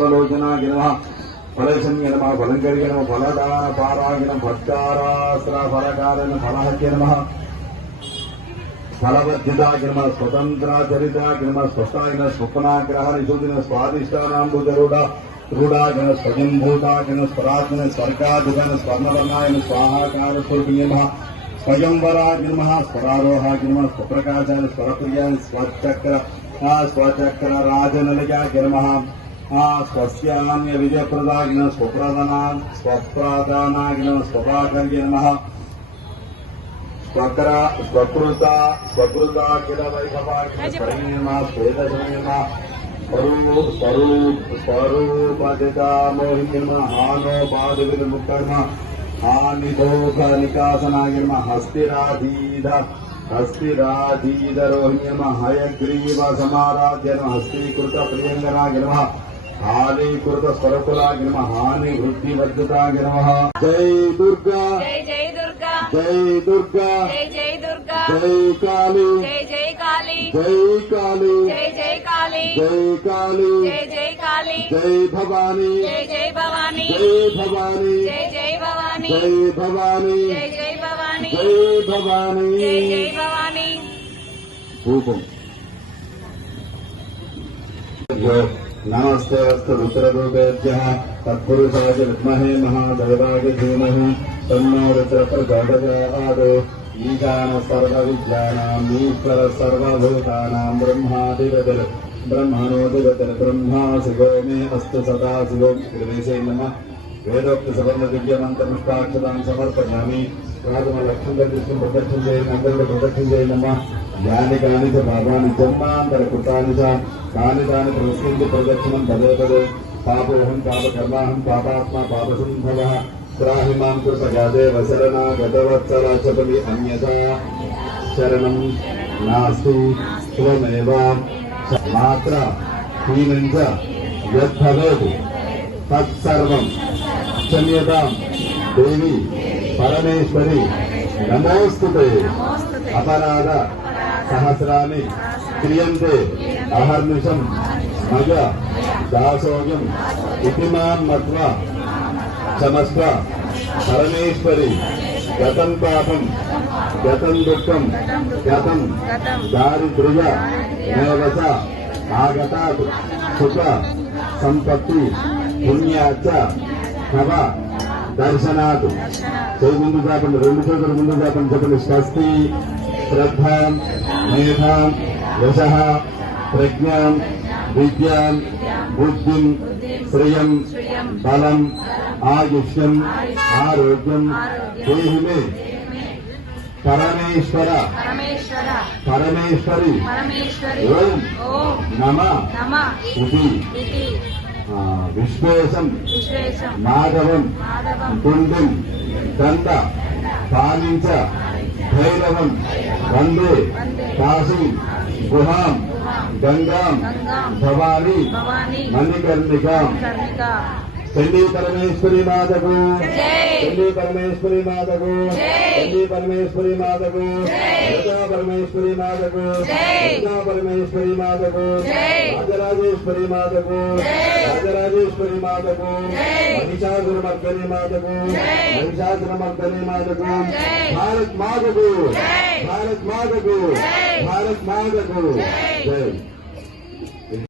फलावलोचनाय नमः फलशन्य नमः फलंकर्य नमः फलदान पाराय नमः भक्तारास्त्र फलकाय नमः फलहत्य नमः फलवर्धिताय नमः स्वतंत्राचरिताय नमः स्वस्थाय नमः स्वप्नाग्रह निशोधिन स्वादिष्टानाम्बुजरूढ रूढाय नमः स्वयंभूताय नमः स्वरात्मने स्वर्गाधिगण स्वर्णवर्णाय नमः स्वाहाकार स्वरूपिणे नमः स्वयंवराय नमः स्वरारोहाय नमः स्वप्रकाशाय स्वरप्रियाय स्वचक्र राजनलयाय नमः स्वस्यान्य विजयप्रदाय नमः स्वप्रदानाय नमः स्वपाकर्य नमः स्वकृता किल वैभवाय नमः स्वेदजने नमः स्वरूपदिता मोहिनी नमः हानो पादविमुक्ता नमः हानिदोष निकासनाय नमः हस्तिराधीधरोहिणी नमः हयग्रीव समाराध्य नमः हस्तीकृत प्रियंगनाय नमः हानीकृत स्वरकुलाय नमः हानि वृद्धिवर्धिताय नमः जय दुर्गा जय जय दुर्गा जय दुर्गा जय जय दुर्गा जय काली जय जय काली जय काली जय जय काली जय काली जय जय काली जय भवानी जय जय भवानी जय भवानी जय जय भवानी जय भवानी जय जय भवानी जय भवानी जय जय भवानी धूपम नमस्ते अस्तु रुद्ररूपेभ्यः तत्पुरुषाय विद्महे महादेवाय धीमहि तन्नो रुद्रः प्रचोदयात् ईशान सर्वविद्यानाम् ईश्वर सर्वभूतानां ब्रह्मणोऽधिपतिर् ब्रह्मा शिवो मे अस्तु सदा शिवो गणेशे नमः वेदोक्त सवर्ण दिव्यमन्त्रपुष्पाक्षतां समर्पयामि राजमलक्ष्मीं प्रदक्षिण जय नंदन प्रदक्षिण जय नमः यानि कानि च पापानि जन्मान्तरकृतानि च कानि तानि प्रवस्यन्ति प्रदक्षिणं पदे पदे पापोऽहं पापकर्माहं पापात्मा पापसम्भवः त्राहि मां कृपयादेव शरणागतवत्सराचपदि अन्यथा शरणं नास्ति त्वमेव मात्र हीनं च यद्भवेत् तत्सर्वं क्षम्यतां देवी परमेश्वरी नमोस्तुते अपराध सहस्राणि क्रियन्ते अहर्निशं मज दासोऽयम् इति मां मत्वा क्षमस्व परमेश्वरी गतं पापं गतं दुःखं गतं दारिद्र्य नैव च आगतात् सुख संपत्ति पुण्याच्च भव दर्शनात् చేయి ముందు చాపండి రెండు చేతులు ముందు చాపండి చెప్పండి స్వస్తి శ్రద్ధాం మేధాం యశః ప్రజ్ఞాం విద్యాం బుద్ధిం శ్రియం బలం ఆయుష్యం ఆరోగ్యం దేహి మే परमेश्वर परमेश्वरी ओम नमः इति विश्वेशं माधवं कुंडं दंत पाणिं च भैरवं वंदे काशीं गुहां गंगां भवानी मणिकर्णिकां चंडी परमेश्वरी माता को चंडी परमेश्वरी माता को चंडी परमेश्वरी माता को दुर्गा परमेश्वरी माता को दुर्गा परमेश्वरी माता को राजराजेश्वरी माता को राजराजेश्वरी माता को महिषासुरमर्दनी माता को महिषासुरमर्दनी माता को भारत माता को भारत माता को भारत माता को जय।